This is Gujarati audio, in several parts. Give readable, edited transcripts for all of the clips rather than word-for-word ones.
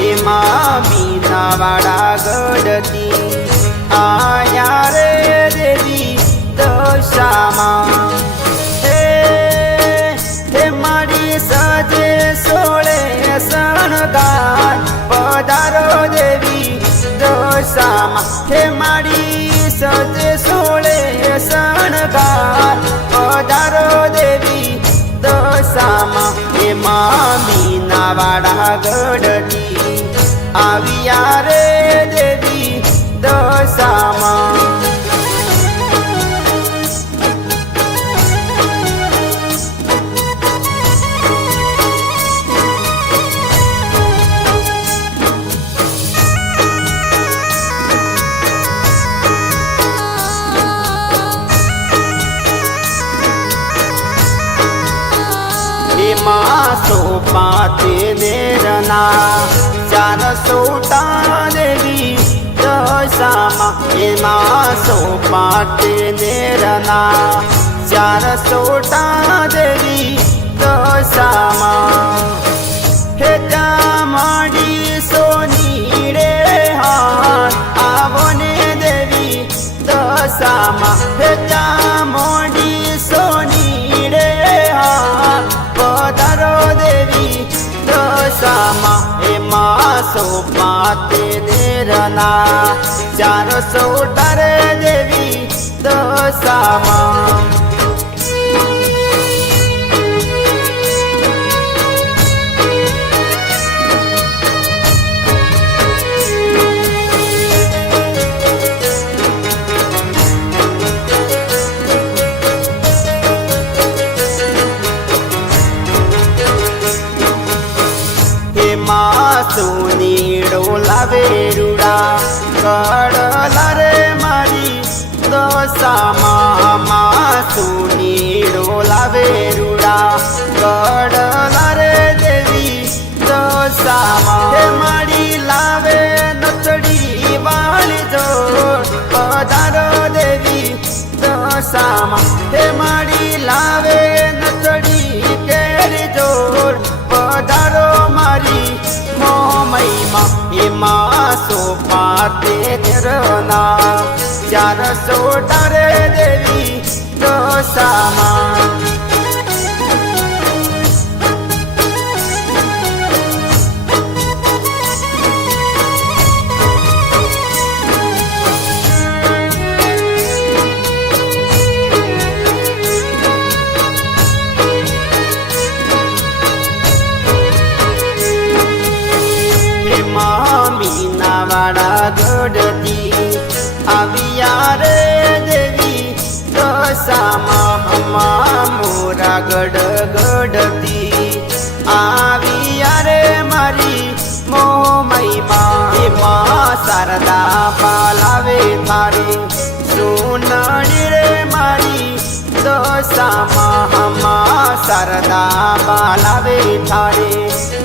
એમાં મીનાવાડા ગઢથી આયા રે દેવી દશામાં હે મારી સજે સોળે શણગાર પધારો દેવી દશામાં હે મારી સજે સોળે શણગાર પધારો દેવી દશામાં એમાં મીનાવાડા ગઢથી આવ્યા રે દેવી દશામાં એમાં સોપાતે નેરના 400 દેવી દશામાં એમાં સોપાતે નેરના 400 દેવી દશામાં હે ચામડી સોની રે હાર આવો ને દેવી દશામાં હે ચામડી સોની રે હાર પધારો દેવી દશામાં એમાં સોપાતે નેરના 400 દેવી દશામાં સોનીડો લાવે રૂડા કડલા રે મારી દશામાં સોનીડો લાવે રૂડા કડલા રે દેવી દશામાં હે મારી લાવે નથડી વાળી જોડ પધારો દેવી દશામાં હે મારી લાવે નથડી કેરી જોડ પધારો મારી મોમઈમાં એમાં સોપાતે નેરના 400 દેવી દશામાં મીનાવાડા ગઢથી આવ્યા રે દેવી દશામાં મોરા ગઢથી આવ્યા રે મારી મોમઈમાં એમાં શારદા પાલાવે થારે સોનડી રે મારી દશામાં શારદા પાલાવે થારે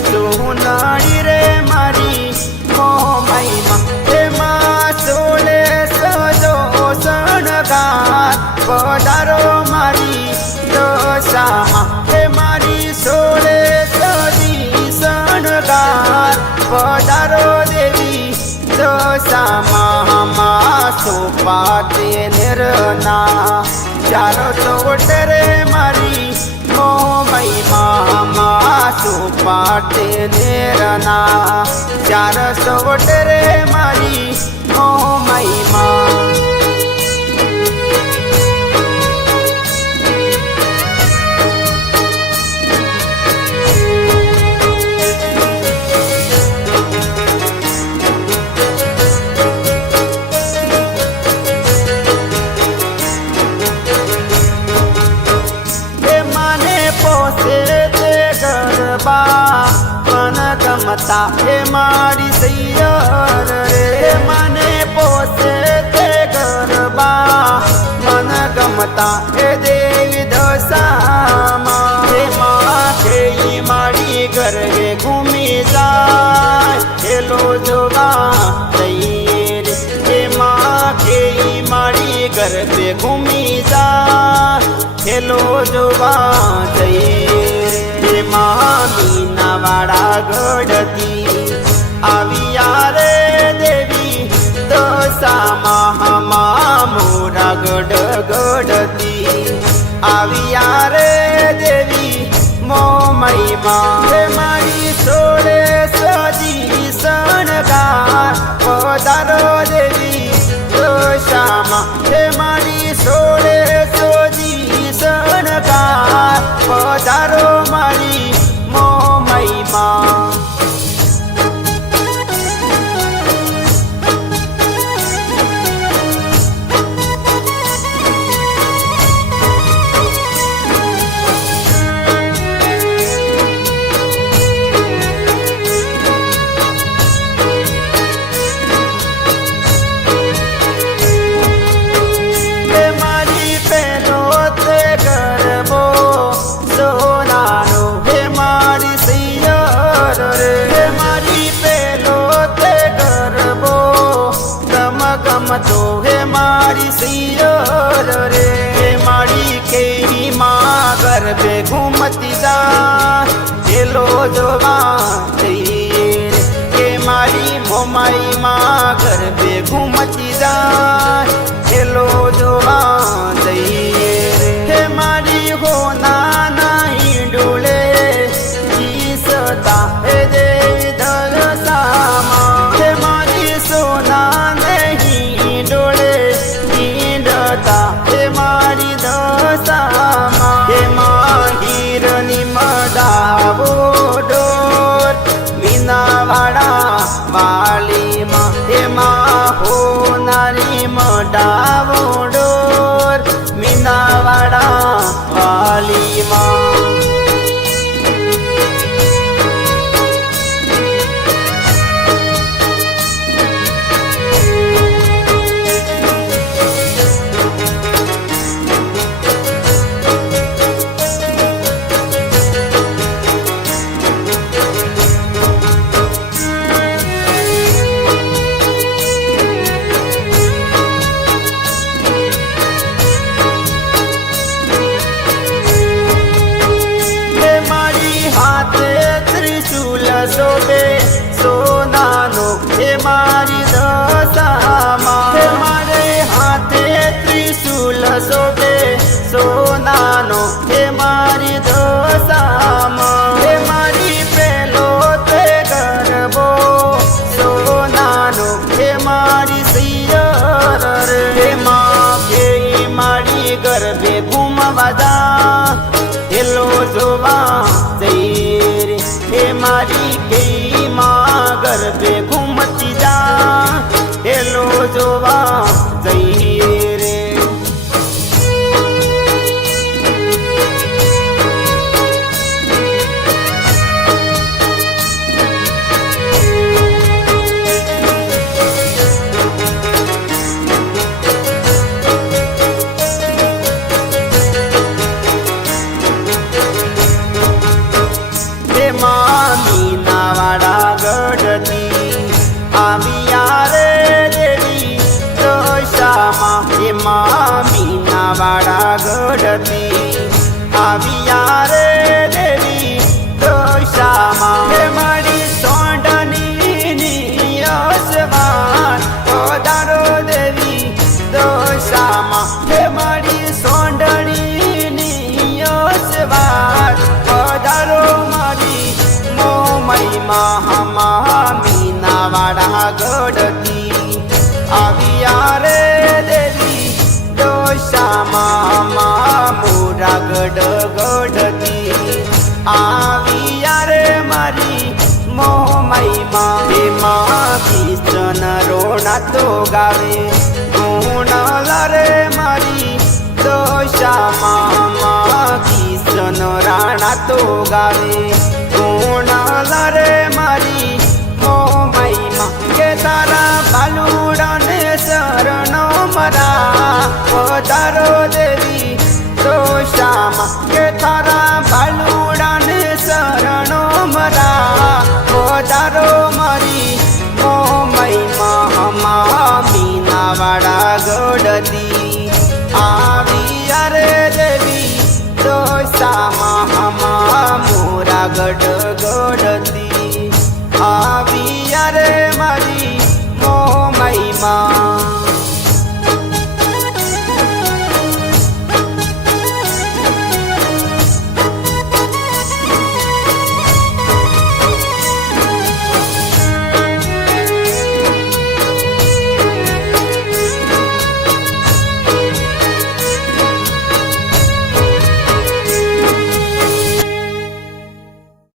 સોનડી રે મારી મોમઈમાં એમાં સોળે સજો શણગાર પધારો મારી દશામાં હે મારી સોળે સજી શણગાર પધારો દેવી દશામાં સોપાતે નેરના 400 રે મારી મોમઈમાં સોપાતે નેરના 400 રે મારી મોમઈમાં મન ગમતા હે મારી સૈયર રે મને પોસે તે ગરબા મન ગમતા હે દેવી દશામાં હે માં મારી ઘરે ઘૂમી જાય હેલો જોવા જઈએ રે હે માં મારી ઘરે ઘૂમી જાય હેલો જોવા જઈએ રે મીનાવાડા ગઢથી મારી સોળે સોજી શણગાર પધારો મારી મોમઈમાં તો હે મારી સિયર રે હે મારી કેરી માં ગરબે ઘૂમતી જા હેલો જોવા જઈએ કે મારી મોમાઈ માં ગરબે ઘૂમતી જા હેલો જોવા જઈએ હે મારી હો નાના ડોલે જીસતા હે દેવી ધરસામાં હે મારી સોના હે મારી દશામાં હે હીરની મડાવો ડોર મીનાવાડા વાલીમાં હે હોનારી મડાવો ડોર મીનાવાડા વાલીમાં શોભે સોનાનો હે મારી દશામાં હે મારે હાથે ત્રિશુલ શોભે સોનાનો હે મારી દશામાં હે મારી પેલો તે ગરબો સોનાનો હે મારી સિયર રે હે મારી ગરબે ઘૂમવા જા હેલો જોવા જઈએ હે મારી કેઈ માં ગરબે ઘૂમતી જા હેલો જોવા જઈએ રે મીનાવાડા ગઢથી આવ્યા રે દેવી દશામાં એમાં મીનાવાડા ગઢથી આવ્યા રે દેવી દશામાં હે મારી સોંઢની યશવાન પધારો દેવી દશામાં હે મારી સોંઢની યશવાન પધારો મારી મોમઈમાં મીનાવાડા ગઢથી આવ્યા રે દેવી દશામાં મોરા ગઢથી આવ્યા રે મારી મોમઈમાં એમાં કિશન રોણા તો ગાવે ગુણલ રે મારી દશામાં કિશન રાણા તો ગાવે ગુણલ રે મારી મોમઈમાં કે તારા બાલુડાને શરણો મરા પધારો દેવી દશામાં કે તારા બાલુડાને શરણો મરા પધારો મારી મોમઈમાં મીનાવાડા ગઢથી